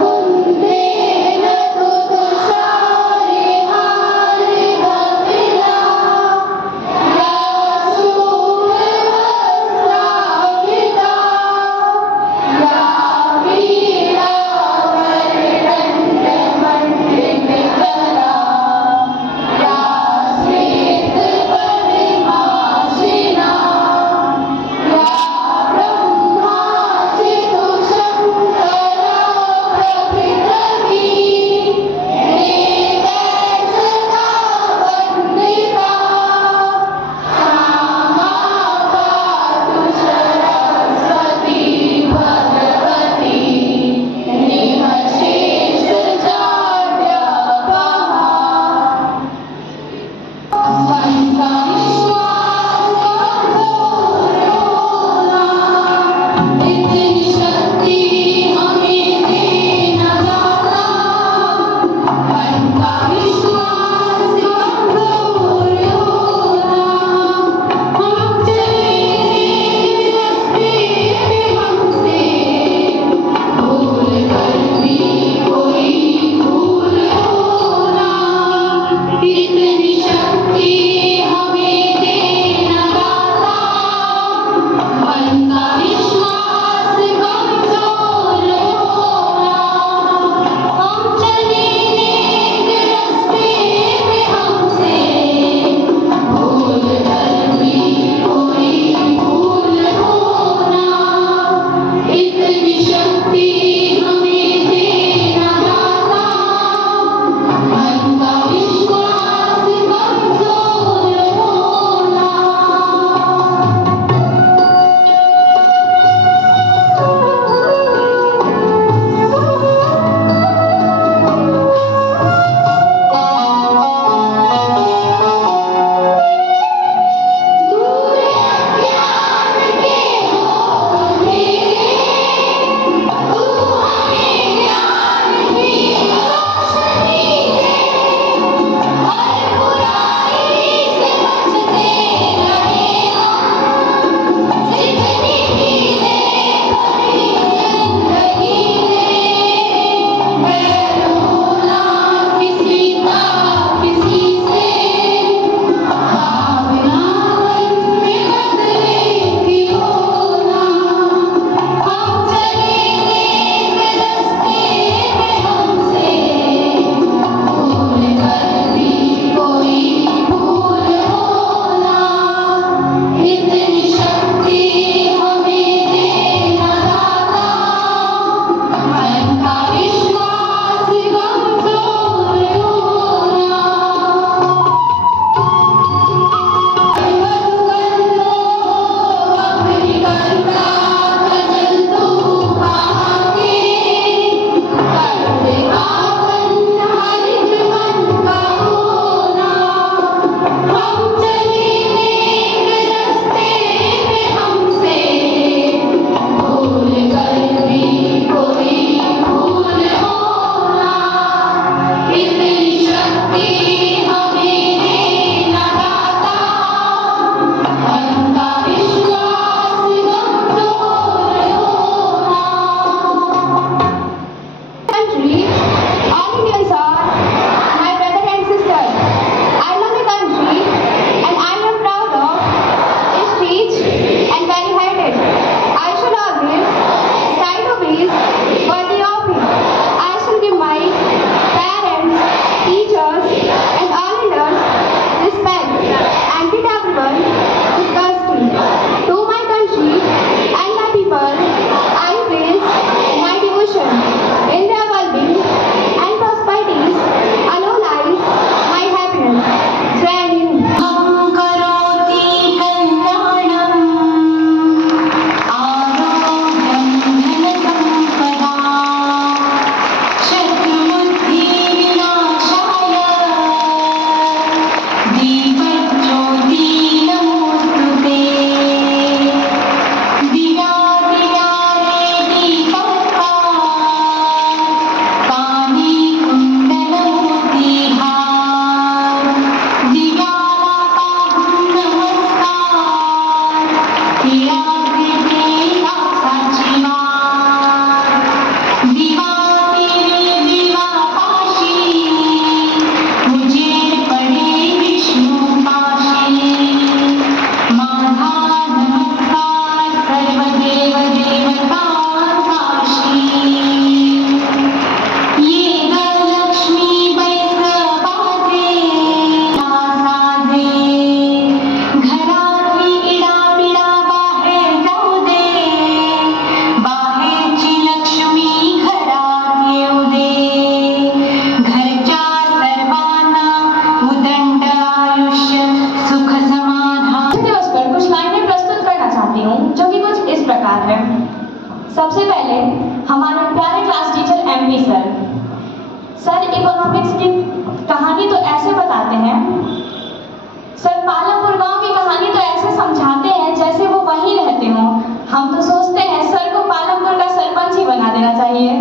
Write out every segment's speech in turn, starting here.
कुंदेन तुषारे हारे टॉपिक्स की कहानी तो ऐसे बताते हैं सर, पालमपुर गांव की कहानी तो ऐसे समझाते हैं जैसे वो वहीं रहते हों। हम तो सोचते हैं सर को पालमपुर का सरपंच ही बना देना चाहिए।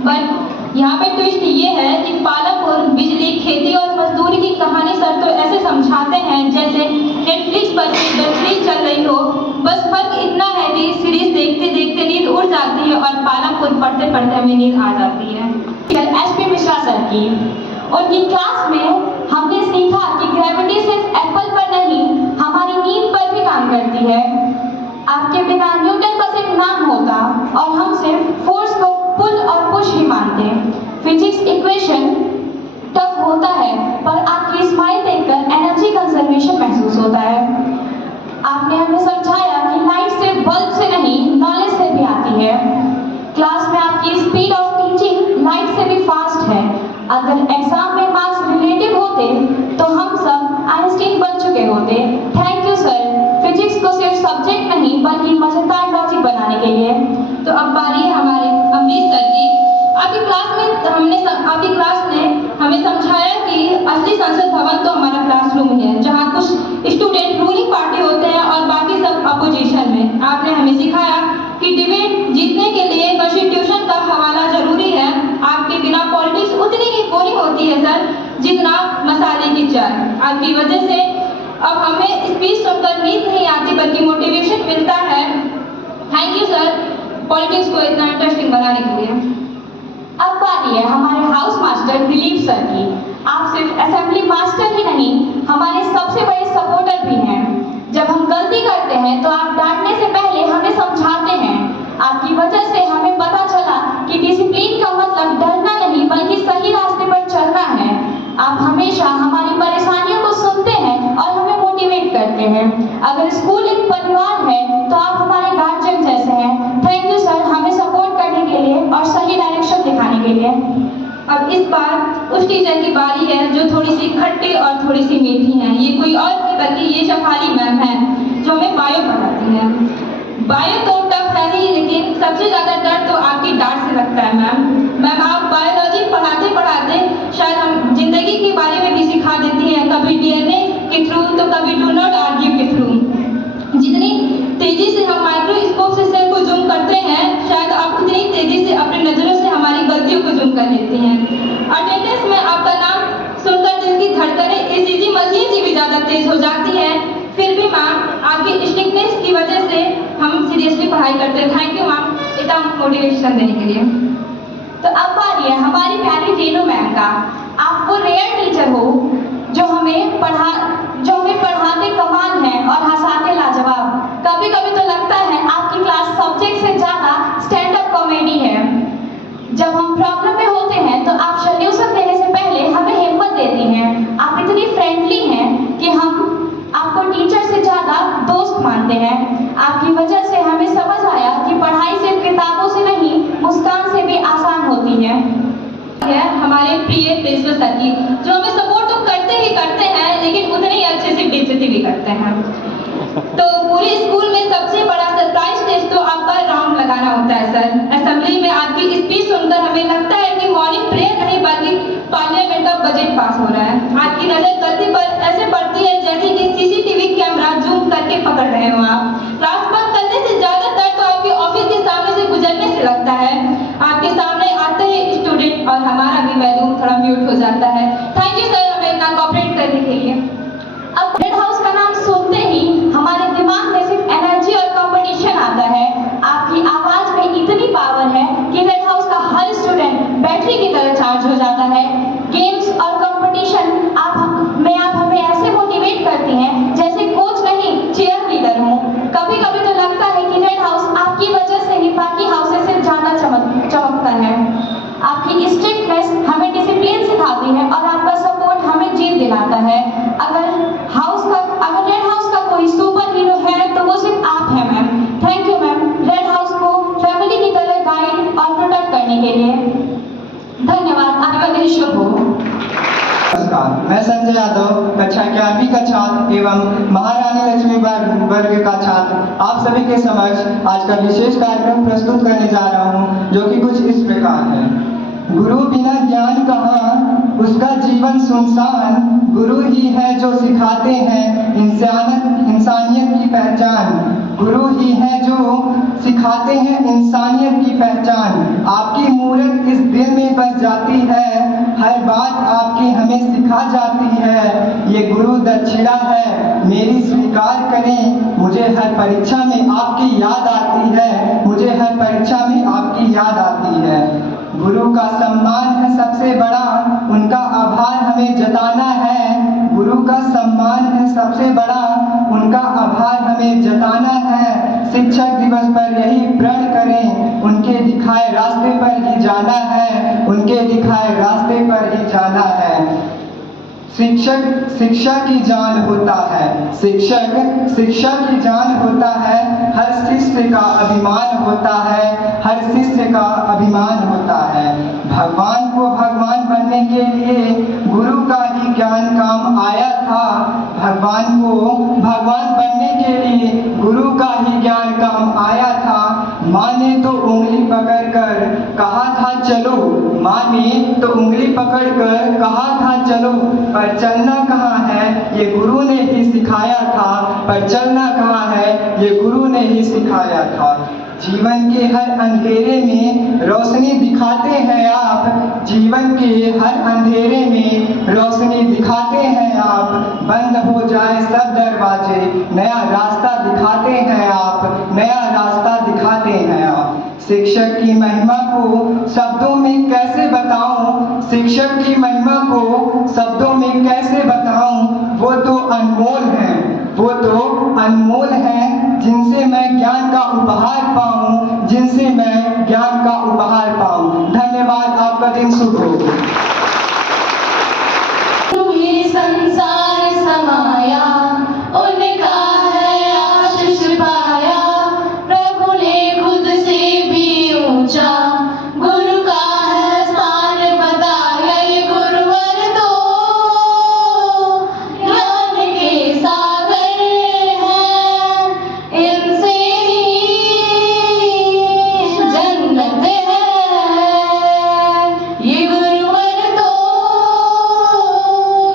बट यहाँ पे ट्विस्ट ये है कि पालमपुर बिजली, खेती और मजदूरी की कहानी सर तो ऐसे समझाते हैं जैसे नेटफ्लिक्स पर वेब सीरीज चल रही हो। बस फर्क इतना है कि सीरीज देखते देखते नींद उड़ जाती है और पालमपुर पढ़ते पढ़ते हमें नींद आ जाती है। एचपी मिश्रा सर की उनकी क्लास में हमने सीखा कि ग्रेविटी सिर्फ एप्पल पर नहीं, हमारी नींद पर भी काम करती है। आपके बिना न्यूटन बस एक नाम होता और हम सिर्फ फोर्स को पुल और पुश ही मानते। फिजिक्स इक्वेशन टफ होता है पर आपकी स्माइल देखकर एनर्जी कंजर्वेशन महसूस होता है। आपने हमें समझाया कि लाइट सिर्फ बल्ब से नहीं, नॉलेज से भी आती है। क्लास में आपकी स्पीड ऑफ टीचिंग लाइट से भी फास्ट है। अगर एग्जाम में मार्क्स रिलेटिव होते तो हम सब आइंस्टीन बन चुके होते। थैंक यू सर, फिजिक्स को सिर्फ सब्जेक्ट नहीं बल्कि मजेदार लॉजिक बनाने के लिए। तो अब बारी है हमारे अमरीश सर की। आपकी क्लास ने हमें समझाया कि असली संसद भवन तो हमारा क्लासरूम ही है, जहाँ कुछ स्टूडेंट रूलिंग पार्टी होते हैं और बाकी सब अपोजिशन में। आपने हमें सिखाया कि डिबेट जीतने के लिए कॉन्स्टिट्यूशन का हवाला जरूरी है। आपके बिना पॉलिटिक्स उतनी ही बोरिंग होती है सर जितना मसाले की चाय। आपकी वजह से अब हमें स्पीच सुनकर नींद नहीं आती बल्कि मोटिवेशन मिलता है। थैंक यू सर पॉलिटिक्स को इतना इंटरेस्टिंग बनाने के लिए। अब बारी है हमारे हाउस मास्टर दिलीप सर की। आप सिर्फ असेंबली मास्टर ही नहीं, हमारे सबसे बड़े सपोर्टर भी हैं। जब हम गलती करते हैं तो आप डांटने से पहले हमें समझाते हैं। आपकी वजह से हमें पता चला कि डिसिप्लिन का मतलब डरना नहीं बल्कि सही रास्ते पर चलना है। आप हमेशा हमारी परेशानियों को सुनते हैं और हमें मोटिवेट करते हैं। अगर स्कूल एक परिवार है तो आप हमारे गार्जियन जैसे हैं। थैंक यू सर हमें सपोर्ट करने के लिए और सही डायरेक्शन दिखाने के लिए। अब इस बार उस टीचर की बारी है जो थोड़ी सी खट्टी और थोड़ी सी मीठी हैं। ये कोई और नहीं बल्कि ये शफाली मैम है जो हमें बायो पढ़ाती हैं। बायो तो टफ है ही, लेकिन सबसे ज्यादा डर तो आपकी डांट से लगता है मैम। आप बायोलॉजी पढ़ाते पढ़ाते शायद हम जिंदगी के बारे में भी सिखा देती हैं, कभी डीएनए के थ्रू तो कभी डू नॉट आर्ग्यू के थ्रू। जितनी तेजी से हम माइक्रोस्कोप से सेल को जूम करते हैं शायद आप उतनी तेजी से अपनी नजरों से हमारी गलतियों को जूम कर लेती हैं। अटेंडेंस में आपका नाम सुनकर दिल की धड़कनें ईसीजी मशीन से भी ज्यादा तेज हो जाती है। फिर भी मैम आपकी स्ट्रिक्टनेस की वजह से हम सीरियसली पढ़ाई करते हैं। थैंक यू मैम इतना मोटिवेशन देने के लिए। तो अब बारी है हमारी प्यारी रेनू मैम का। आप वो रेयर टीचर हो जो हमें पढ़ाते कमाल हैं और हंसाते लाजवाब। कभी कभी तो लगता है आपकी क्लास सब्जेक्ट से ज्यादा स्टैंड अप कॉमेडी है। जब हम प्रॉब्लम में होते हैं तो आप सॉल्यूशन देने से पहले हमें हिम्मत देती हैं। आप इतनी फ्रेंडली हैं कि हम आपको टीचर से ज्यादा दोस्त मानते हैं। आपकी वजह से हमें समझ आया कि पढ़ाई सिर्फ किताबों से नहीं मुस्कान से भी आसान होती है। हमारे प्रिय प्रिंसिपल सर की जो हमें सपोर्ट तो करते हैं लेकिन उतने ही अच्छे से बेइज्जती भी करते हैं। तो पूरे स्कूल में सबसे बड़ा सरप्राइज टेस्ट तो आपका राउंड लगाना होता है सर। असेंबली में आपकी स्पीच सुनकर हमें लगता है कि मॉर्निंग प्रेयर नहीं बल्कि पार्लियामेंट का बजट पास हो रहा है। आपकी नजर गलती पर ऐसे पड़ती है जैसे कि सीसीटीवी कैमरा जूम करके पकड़ रहे हो आप। क्लास बंक करने से ज्यादातर तो आपके ऑफिस के सामने से गुजरने से लगता है। आपके सामने आते ही स्टूडेंट और हमारा भी वैल्यू थोड़ा म्यूट हो जाता है। थैंक यू सर हमें इतना कोऑपरेट करने के लिए। अब रेड हाउस का नाम सुनते ही हमारे दिमाग में सिर्फ एनर्जी और कंपटीशन आता है। आपकी आवाज में इतनी पावर है कि रेड हाउस का हर स्टूडेंट बैटरी की तरह चार्ज हो जाता है। गेम्स और कंपटीशन आप हमें ऐसे मोटिवेट करती हैं जैसे कोच नहीं चीयर लीडर हो। कभी कभी तो लगता है कि रेड हाउस आपकी वजह से ही बाकी हाउसेस से ज्यादा चमकता है। आपकी स्ट्रिक्टनेस हमें डिसिप्लिन सिखाती है और आपका सपोर्ट हमें जीत दिलाता है। अगर रेड हाउस का कोई सुपर हीरो है तो वो सिर्फ आप हैं ma'am. Thank you ma'am red house को फैमिली की तरह गाइड और प्रोटेक्ट करने के लिए। धन्यवाद। आपका दिन शुभ हो। नमस्कार, मैं संजय यादव कक्षा 11वीं का छात्र एवं महारानी लक्ष्मीबाई वर्ग का छात्र आप सभी के समक्ष आज का विशेष कार्यक्रम प्रस्तुत करने जा रहा हूं जो कि कुछ इस प्रकार है। गुरु बिना ज्ञान कहाँ, उसका जीवन सुनसान। गुरु ही है जो सिखाते हैं इंसानियत की पहचान। गुरु ही है जो सिखाते हैं इंसानियत की पहचान। आपकी मूरत इस दिल में बस जाती है, हर बात आपकी हमें सिखा जाती है। ये गुरु दक्षिणा है मेरी स्वीकार करें, मुझे हर परीक्षा में आपकी याद आती है, मुझे हर परीक्षा में आपकी याद आती है। गुरु का सम्मान है सबसे बड़ा, उनका आभार हमें जताना है। गुरु का सम्मान है सबसे बड़ा, उनका आभार हमें जताना है। शिक्षक दिवस पर यही प्रण करें, उनके दिखाए रास्ते पर ही जाना है, उनके दिखाए रास्ते पर ही जाना है। शिक्षक शिक्षा की जान होता है, शिक्षक शिक्षा की जान होता है। हर शिष्य का अभिमान होता है, हर शिष्य का अभिमान होता है। भगवान को भगवान बनने के लिए गुरु का ही ज्ञान काम आया था। भगवान को भगवान बनने के लिए गुरु का ही ज्ञान काम आया था। माँ ने तो उंगली पकड़कर कहा था चलो, माँ ने तो उंगली पकड़कर कहा था चलो, पर चलना कहाँ है ये गुरु ने ही सिखाया था, पर चलना कहाँ है ये गुरु ने ही सिखाया था। जीवन के हर अंधेरे में रोशनी दिखाते हैं आप, जीवन के हर अंधेरे में रोशनी दिखाते हैं आप। बंद हो जाए सब दरवाजे, नया रास्ता दिखाते हैं आप, नया रास्ता दिखाते हैं आप। शिक्षक की महिमा को शब्दों में कैसे बताऊं, शिक्षक की महिमा को शब्दों में कैसे बताऊं। वो तो अनमोल हैं, वो तो अनमोल हैं, जिनसे मैं ज्ञान का उपहार पाऊं, जिनसे मैं ज्ञान का उपहार पाऊं। धन्यवाद, आपका दिन शुभ हो। तुम्हें संसार समाया, उनका है आशीष पाया। प्रभु ने खुद से भी ऊंचा गुरु का है स्थान बताया। ये गुरुवर दो ज्ञान के सागर हैं, इनसे ही जन्नत है। ये गुरुवर दो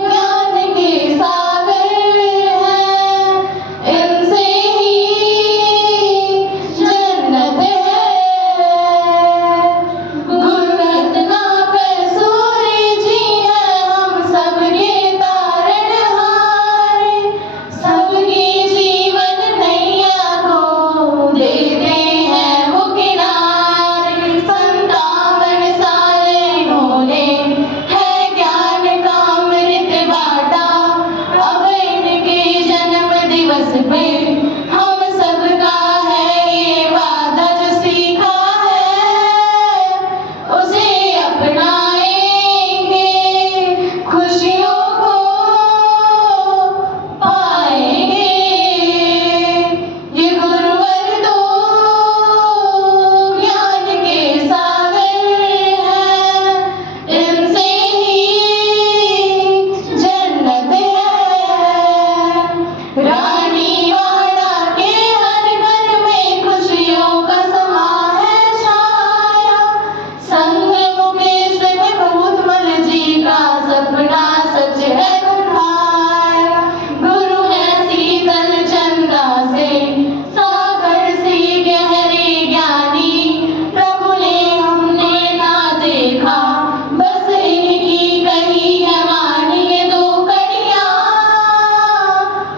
ज्ञान के सागर हैं, इनसे ही जन्नत है। गुरु रत्नाकर सूर्य जी हैं, हम सबके तारणहार। सबके जीवन नैया को देते हैं वो किनार। 57 साल इन्होंने है ज्ञान का अमृत बांटा। अब इनके जन्म दिवस पे हम सबका है ये वादा, जो सीखा है उसे अपनाएंगे, खुशियों को पाएंगे। ये गुरुवर दो ज्ञान के सागर हैं, इनसे ही जन्नत है। रानीवाड़ा के हर घर में खुशियों का समा है छाया। संग मुकेश में भूतमल जी का सपना सच है दुखाया। गुरु है शीतल चंदा से सागर सी गहरे ज्ञानी। प्रभु ने हमने ना देखा, बस इनकी कही है वाणी। ये दो कड़ियाँ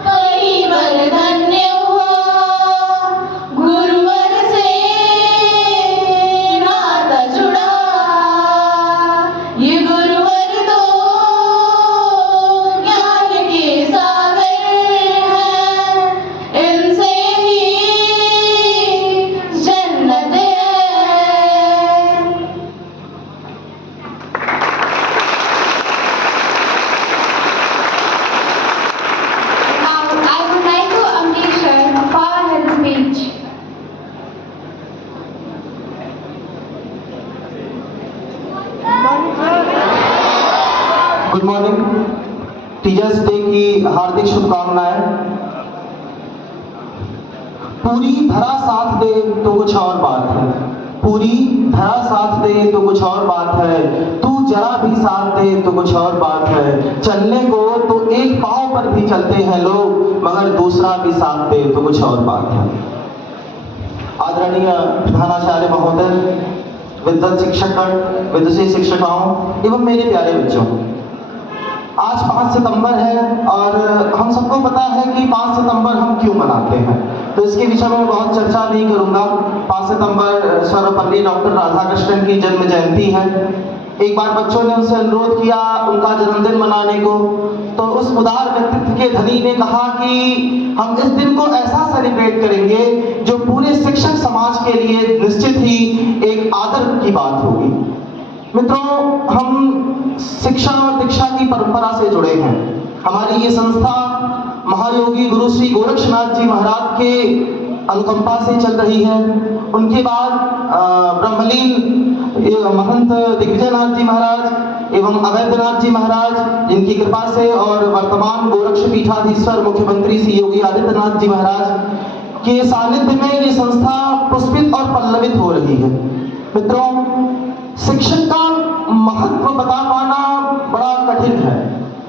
परिवर धन्य हुआ, गुरुवर से नाता जुड़ा। ये गुरुवर दो ज्ञान के सागर हैं, इनसे ही जन्नत है। Now, I would like to Amrish sir for his speech. Good morning. Teachers day की हार्दिक शुभकामनाएं। पूरी धरा साथ दे तो कुछ और बात है, पूरी धरा साथ दे तो कुछ और बात है, तू जरा भी साथ दे तो कुछ और बात है। चलने को तो एक पांव पर भी चलते हैं लोग, मगर दूसरा भी साथ दे तो कुछ और बात है। आदरणीय प्रधानाचार्य महोदय, विद्वत शिक्षकगण, विदुषी शिक्षिकाओं एवं मेरे प्यारे बच्चों, आज 5 सितंबर है और हम सबको पता है कि 5 सितंबर हम क्यों मनाते हैं, तो इसके विषय में बहुत चर्चा नहीं करूंगा। 5 सितंबर सर्वपल्ली डॉक्टर राधाकृष्णन की जन्म जयंती है। एक बार बच्चों ने उनसे अनुरोध किया उनका जन्मदिन मनाने को, तो उस उदार व्यक्तित्व के धनी ने कहा कि हम इस दिन को ऐसा सेलिब्रेट करेंगे जो पूरे शिक्षक समाज के लिए निश्चित ही एक आदर की बात होगी। मित्रों, हम शिक्षा और दीक्षा की परंपरा से जुड़े हैं। हमारी ये संस्था महायोगी गुरु श्री गोरक्षनाथ जी महाराज के अनुकंपा से चल रही है। उनके बाद ब्रह्मलीन महंत दिग्विजयनाथ जी महाराज एवं अवैधनाथ जी महाराज, जिनकी कृपा से, और वर्तमान गोरक्ष पीठाधीश्वर मुख्यमंत्री श्री योगी आदित्यनाथ जी महाराज के सानिध्य में ये संस्था पुष्पित और पल्लवित हो रही है। मित्रों, शिक्षक का महत्व बता पाना बड़ा कठिन है,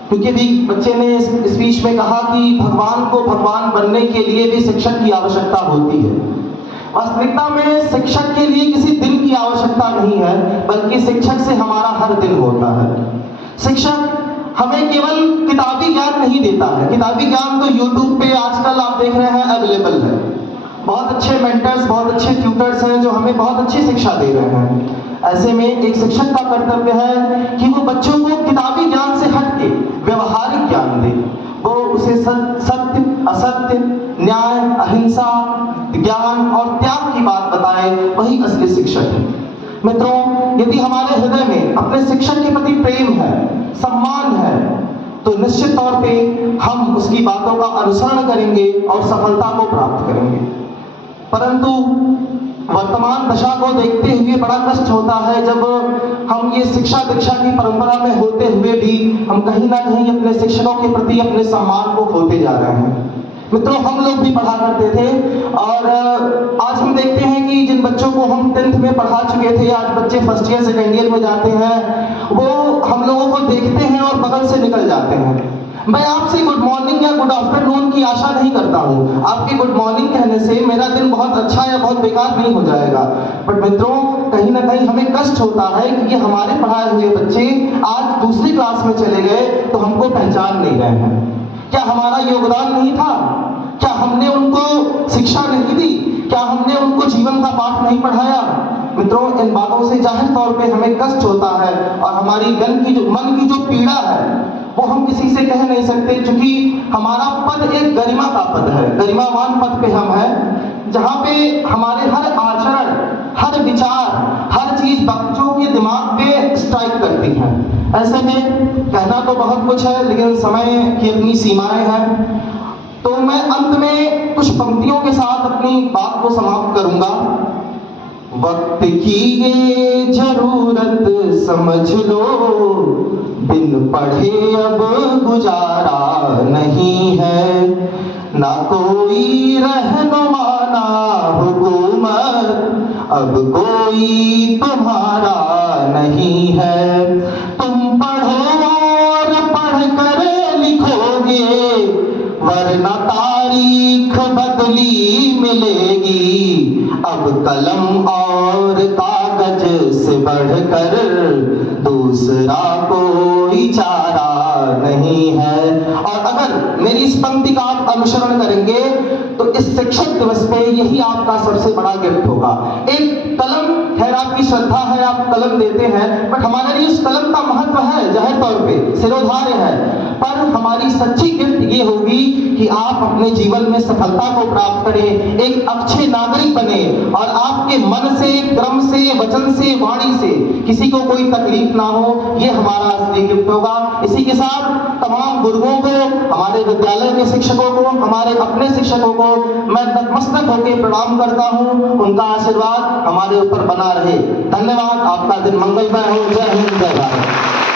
क्योंकि भी बच्चे ने इस स्पीच में कहा कि भगवान को भगवान बनने के लिए भी शिक्षक की आवश्यकता होती है। वास्तविकता में शिक्षक के लिए किसी दिन की आवश्यकता नहीं है, बल्कि शिक्षक से हमारा हर दिन होता है। शिक्षक हमें केवल किताबी ज्ञान नहीं देता है। किताबी ज्ञान तो यूट्यूब पे आजकल आप देख रहे हैं अवेलेबल है। बहुत अच्छे मेंटर्स, बहुत अच्छे ट्यूटर्स हैं जो हमें बहुत अच्छी शिक्षा दे रहे हैं। ऐसे में एक शिक्षक का कर्तव्य है कि वो बच्चों को किताबी ज्ञान से हटके व्यवहारिक ज्ञान दे। वो उसे सत्य, असत्य, न्याय, अहिंसा, ज्ञान और त्याग की बात बताए, वही असली शिक्षक है। मित्रों, यदि हमारे हृदय में अपने शिक्षक के प्रति प्रेम है, सम्मान है, तो निश्चित तौर पे हम उसकी बातों का अनुसरण करेंगे और सफलता को प्राप्त करेंगे। परंतु वर्तमान दशा को देखते हुए बड़ा कष्ट होता है जब हम ये शिक्षा दीक्षा की परंपरा में होते हुए भी हम कहीं ना कहीं अपने शिक्षकों के प्रति अपने सम्मान को खोते जा रहे हैं। मित्रों, हम लोग भी पढ़ा करते थे और आज हम देखते हैं कि जिन बच्चों को हम 10th में पढ़ा चुके थे, आज बच्चे फर्स्ट ईयर सेकेंड ईयर में जाते हैं, वो हम लोगों को देखते हैं और बगल से निकल जाते हैं। मैं आपसे गुड मॉर्निंग या गुड आफ्टरनून की आशा नहीं करता हूँ। आपके गुड मॉर्निंग कहने से मेरा दिन बहुत अच्छा या बहुत बेकार नहीं हो जाएगा, बट मित्रों, कहीं ना कहीं हमें कष्ट होता है कि ये हमारे पढ़ाए हुए बच्चे आज दूसरी क्लास में चले गए तो हमको पहचान नहीं रहे हैं। क्या हमारा योगदान नहीं था? क्या हमने उनको शिक्षा नहीं दी? क्या हमने उनको जीवन का पाठ नहीं पढ़ाया? मित्रों, इन बातों से जाहिर तौर पे हमें कष्ट होता है और हमारी मन की जो पीड़ा है वो हम किसी से कह नहीं सकते, क्योंकि हमारा पद एक गरिमा का पद है, गरिमावान पद पे हम हैं, जहाँ पे हमारे हर आचरण, हर विचार, हर चीज बच्चों के दिमाग पे स्ट्राइक करती है। ऐसे में कहना तो बहुत कुछ है, लेकिन समय की अपनी सीमाएं हैं, तो मैं अंत में कुछ पंक्तियों के साथ अपनी बात को समाप्त करूंगा। वक्त की ये जरूरत समझ लो, बिन पढ़े अब गुजारा नहीं है, ना कोई रहनुमा ना हुकूमत, अब कोई तुम्हारा नहीं है। तुम पढ़ो और पढ़ कर लिखोगे, वरना तारीख बदली मिलेगी। अब कलम और कागज से बढ़कर दूसरा कोई चारा नहीं है। और अगर मेरी इस पंक्ति का आप अनुसरण करेंगे तो इस शिक्षक दिवस पे यही आपका सबसे बड़ा गिफ्ट होगा। एक कलम, खैर आपकी श्रद्धा है, आप कलम देते हैं, बट हमारे लिए उस कलम का महत्व है, जाहिर तौर पे सिरोधार्य है, पर हमारी सच्ची गिफ्ट ये होगी कि आप अपने जीवन में सफलता को प्राप्त करें, एक अच्छे नागरिक बने और आपके मन से, क्रम से, वचन से, वाणी से किसी को कोई तकलीफ ना हो, ये हमारा असली गिफ्ट होगा। इसी के साथ तमाम गुरुओं को, हमारे विद्यालय के शिक्षकों को, हमारे अपने शिक्षकों को मैं नतमस्तक होकर प्रणाम करता हूँ। उनका आशीर्वाद हमारे ऊपर बना रहे। धन्यवाद। आपका दिन मंगलमय हो। जय हिंद, जय भारत।